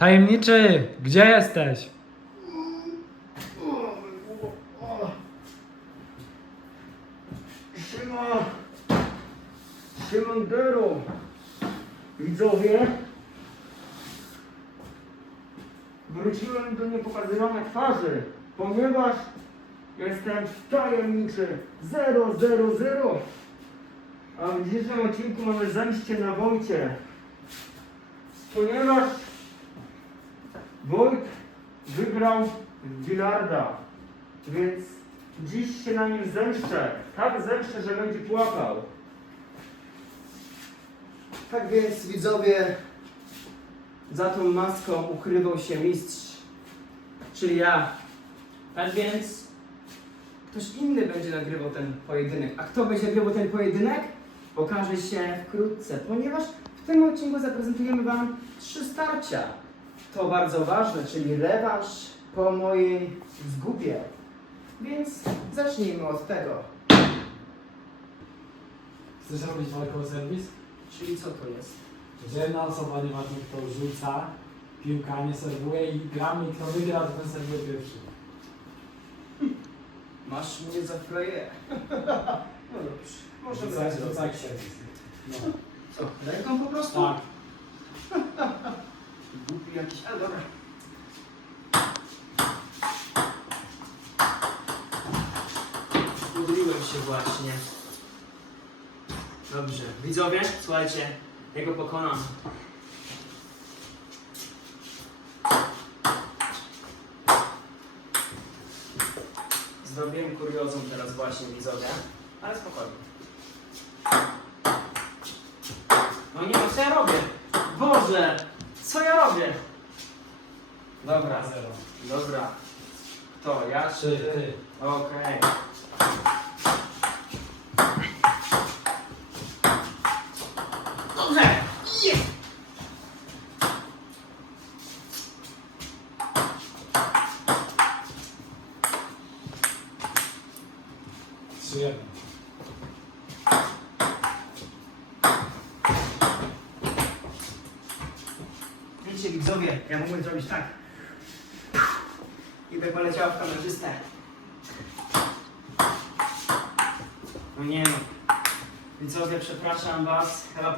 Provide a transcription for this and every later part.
Tajemniczy, gdzie jesteś? Siema! Siemandero! Widzowie! Wróciłem do niepokazywania twarzy, ponieważ jestem tajemniczy 000 a w dzisiejszym odcinku mamy zemście na Wojcie. Ponieważ Wojt wygrał w bilarda, więc dziś się na nim zemszczę. Tak zemszczę, że będzie płakał. Tak więc widzowie, za tą maską ukrywał się mistrz, czyli ja. Tak więc ktoś inny będzie nagrywał ten pojedynek. A kto będzie nagrywał ten pojedynek? Okaże się wkrótce, ponieważ w tym odcinku zaprezentujemy Wam trzy starcia. To bardzo ważne, czyli rewanż po mojej zgubie. Więc zacznijmy od tego. Chcesz robić walkę o serwis? Czyli co to jest? Że jedna osoba, nieważne kto rzuca, piłka nie serwuje i gramy i kto wygra, to ten serwuje pierwszy. Masz mnie za frajerę. No dobrze, możemy Rzucaj, tak zrobić. serwis. No. Co, ręką po prostu? Tak. Głupi jakiś, ale dobra. Udryłem się właśnie. Dobrze, widzowie, słuchajcie, jego pokonam. Zrobiłem kuriozum teraz właśnie, widzowie, ale spokojnie. No nie, no co ja robię? Boże, co ja robię? Dobra, dobra. Kto, ja Trzy, ty. Okej. Dobrze! Jest! Trzy, jeden. Widzicie widzowie, ja mogłem zrobić tak. I by poleciała w kamerzystę. No nie no. Widzowie, przepraszam was, chyba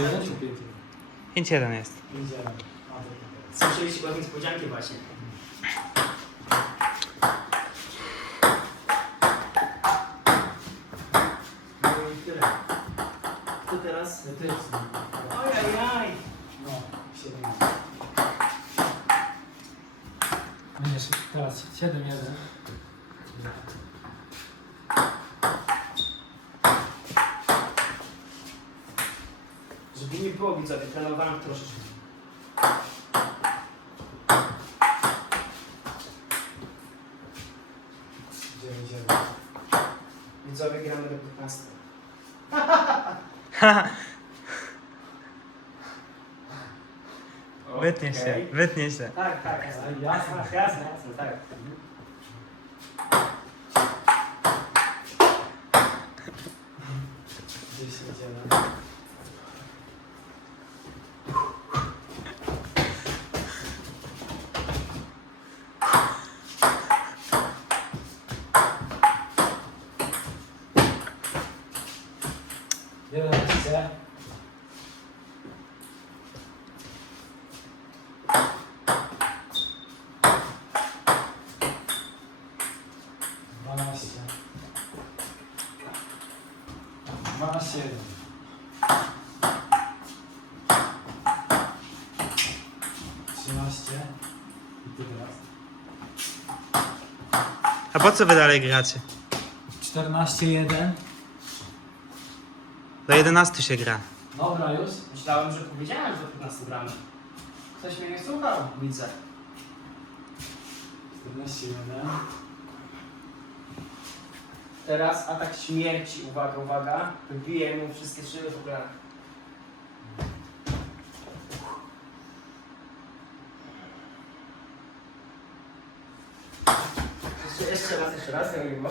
jeden czy pięć? 5-1 jest. Pięć, jeden. To teraz. Słyszeliście chyba niespodzianki właśnie. No i tyle. Kto teraz? Ojajaj! No, Będziesz teraz siedem, jeden. Żeby nie było widzowie, trenowałem troszeczkę. Widzowie gramy do 15. Wytnie się, Okej. wytnie się. Tak, tak, jasne. A, jasne. jasne, jasne, jasne, tak. Dwanaście jeden. Trzynaście. I ty teraz. A po co wy dalej gracie? Czternaście jeden. Do 11 się gra. Dobra już. Myślałem, że powiedziałem, że 15 gramy. Ktoś mnie nie słuchał, widzę. Czternaście jeden. Teraz atak śmierci, uwaga, uwaga. Wybiję mu wszystkie szyby w ogóle. Jeszcze, jeszcze raz, jeszcze raz, ja miło.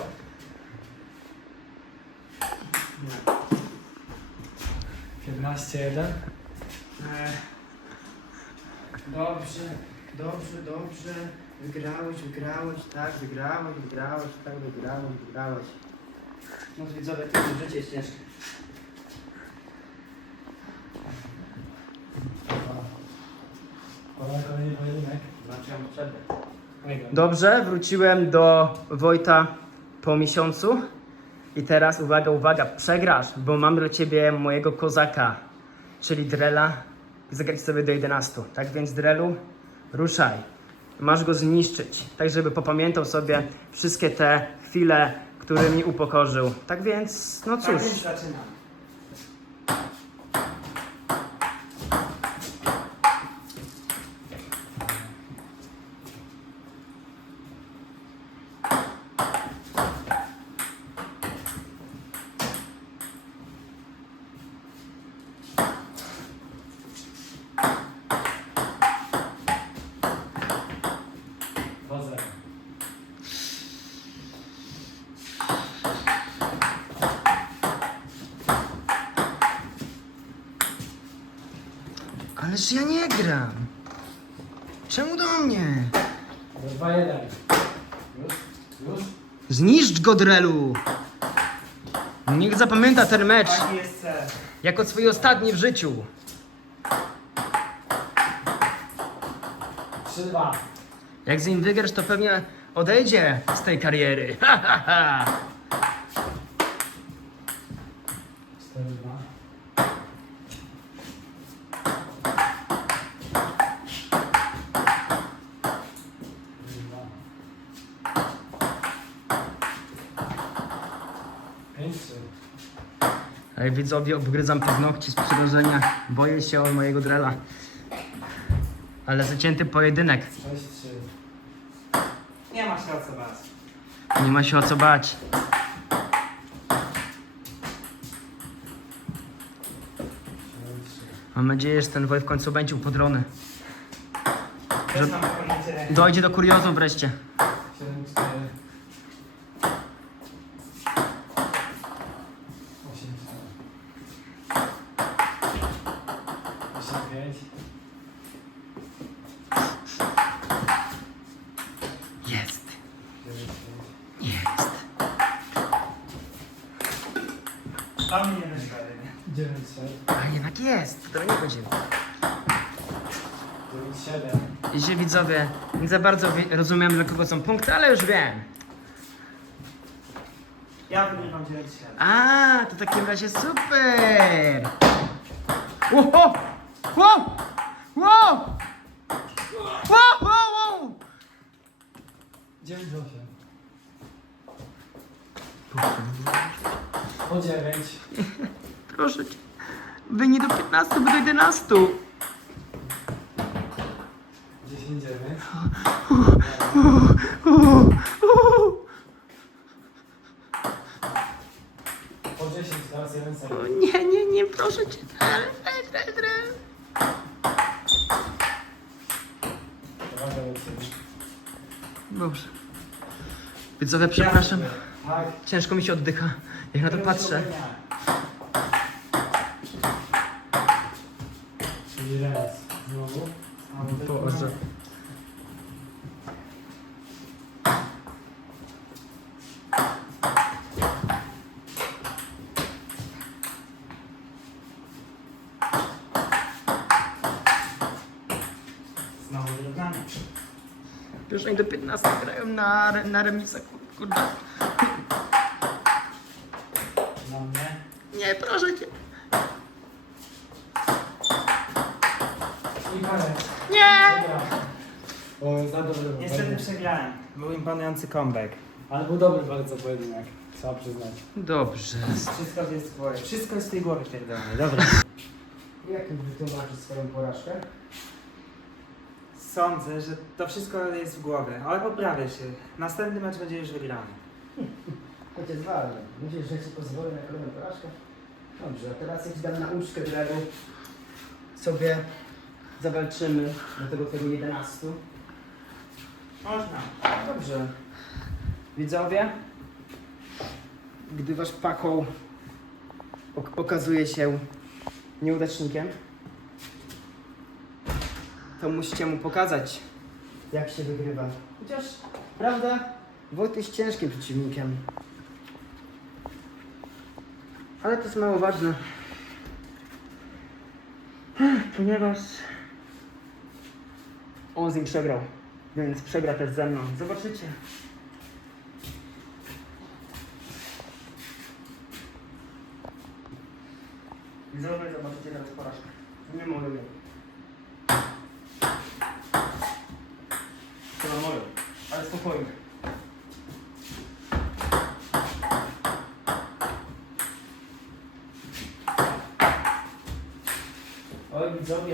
Piętnaście jeden. E, Dobrze, dobrze, dobrze. Wygrałeś, wygrałeś, tak, wygrałeś, wygrałeś, tak, wygrałeś, wygrałeś. No widzowie, to już życie jest ciężkie. Podaj kolejny pojedynek. Znaczy ja potrzebę. Mega. Dobrze, wróciłem do Wojta po miesiącu. I teraz uwaga, uwaga, przegrasz, bo mam dla ciebie mojego kozaka, czyli Drela. Zagrać sobie do 11. Tak więc Drelu, ruszaj. Masz go zniszczyć, tak żeby popamiętał sobie wszystkie te chwile, które mnie upokorzył. Tak więc, no cóż. ja nie gram. Czemu do mnie? 2 Już? Już? Zniszcz go, Drelu! Niech zapamięta ten mecz jako swój ostatni w życiu. 3-2. Jak z nim wygrasz, to pewnie odejdzie z tej kariery. Ha, ha, ha. 4-2. Ej, widzowie, obgryzam paznokci z przerażenia. Boję się o mojego Drela. Ale zacięty pojedynek. Nie ma się o co bać. Nie ma się o co bać. Mam nadzieję, że ten woj w końcu będzie pojęcie ręki. Dojdzie do kuriozum wreszcie. Siedem cztery. Osiem cztery. Osiem pięć. Jest. Dziewięć pięć. Jest. Tam nie. Dziewięć sześć. A jednak jest. To nie będzie. Dziewięć siedem. Jeśli widzowie, nie za bardzo rozumiem dla kogo są punkty, ale już wiem. Ja wygrywam 9 A, to w takim razie super! Wow! Wow! Wow! Wow! Wow! wow! Dziewięć osiem. Po dziewięć. Proszę cię. Wynik do 15, by do 11. Dziesięć dziewięć. Po dziesięć, teraz jeden O sekund. nie, nie, nie, proszę cię. Dobrze. Widzowie, przepraszam. Tak. Ciężko mi się oddycha, jak na to patrzę. Czyli remis. Znowu. Boże. Znowu wyrównanie. Już oni do 15 grają na, na remisach, kurde. Na mnie. Nie, proszę cię. I. Nie! O, za dobry był Niestety przegrałem. Był imponujący comeback. Ale był dobry bardzo pojedynek. Trzeba przyznać. Dobrze. Wszystko jest w głowie. Wszystko jest w tej głowie pierdolone. Dobra. Jak wytłumaczysz swoją porażkę? Sądzę, że to wszystko jest w głowie, ale poprawię się. Następny mecz będzie już wygrany. Chociaż zwalny. Myślisz, że ci pozwolę na kolejną porażkę? Dobrze, a teraz jak ci dam nauczkę dregu, sobie zawalczymy do tego twojego 11. Można. Dobrze. Widzowie, gdy wasz pachoł ok- okazuje się nieudacznikiem, to musicie mu pokazać, jak się wygrywa. Chociaż, prawda, Wojt jest ciężkim przeciwnikiem. Ale to jest mało ważne. Ponieważ on z nim przegrał, więc przegra też ze mną. Zobaczycie. Widzowie, zobaczycie teraz porażkę. Nie mogę mieć. Chyba mogę, ale spokojnie. Oj, widzowie.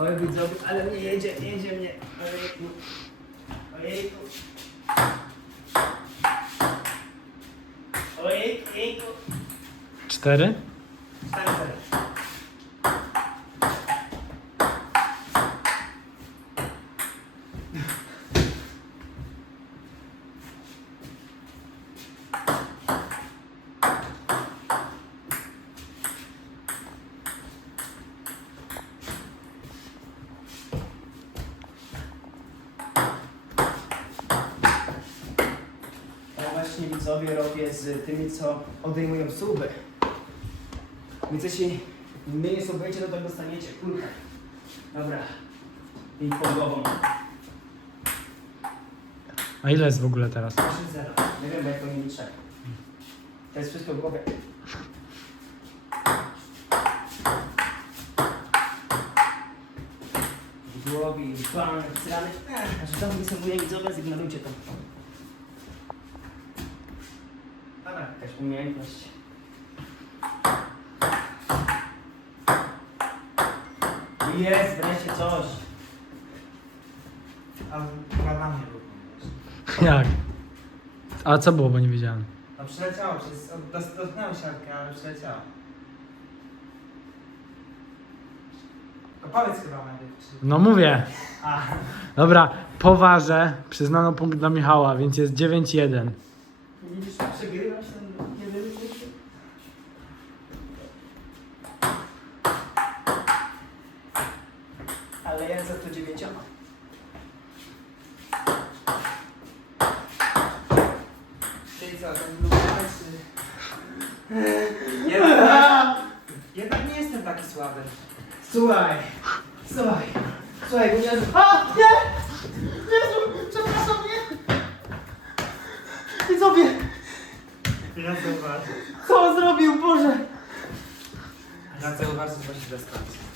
Oj, widzowie, ale mnie jedzie, jedzie mnie. Ojejku. Ojejku. Ojejku, jejku. Cztery? Cztery, cztery. Ja widzowie robię z tymi, co odejmują suby. Więc jeśli mnie nie subujecie, to tak dostaniecie kulkę. Dobra. I pod głową. 3-0. A ile jest w ogóle teraz? Nie wiem, bo jak to nie liczę. To jest wszystko w głowie. W głowie, bang, strany. Aż nie subuje widzowie, zignorujcie to. Dobra, jakaś umiejętność. Jest, wreszcie coś. A na był. Jak? A co było, bo nie wiedziałem. No przyleciało, przez, dos- dotknęło siatkę, ale przyleciało. To powiedz chyba najpierw, czy... No mówię. A, Dobra, poważę. Przyznano punkt dla Michała, więc jest 9-1. Widzisz, przegrywasz ten jeden punkt? Ale ja za to dziewięcioma. czyli co, ten numer czy... Jednak, jednak nie jestem taki słaby. Słuchaj, słuchaj, słuchaj, Guniarzu. A, nie! Jezu, przepraszam, nie! Widzowie, Ja co on zrobił, Boże! Ja zauważę, że się doskończy.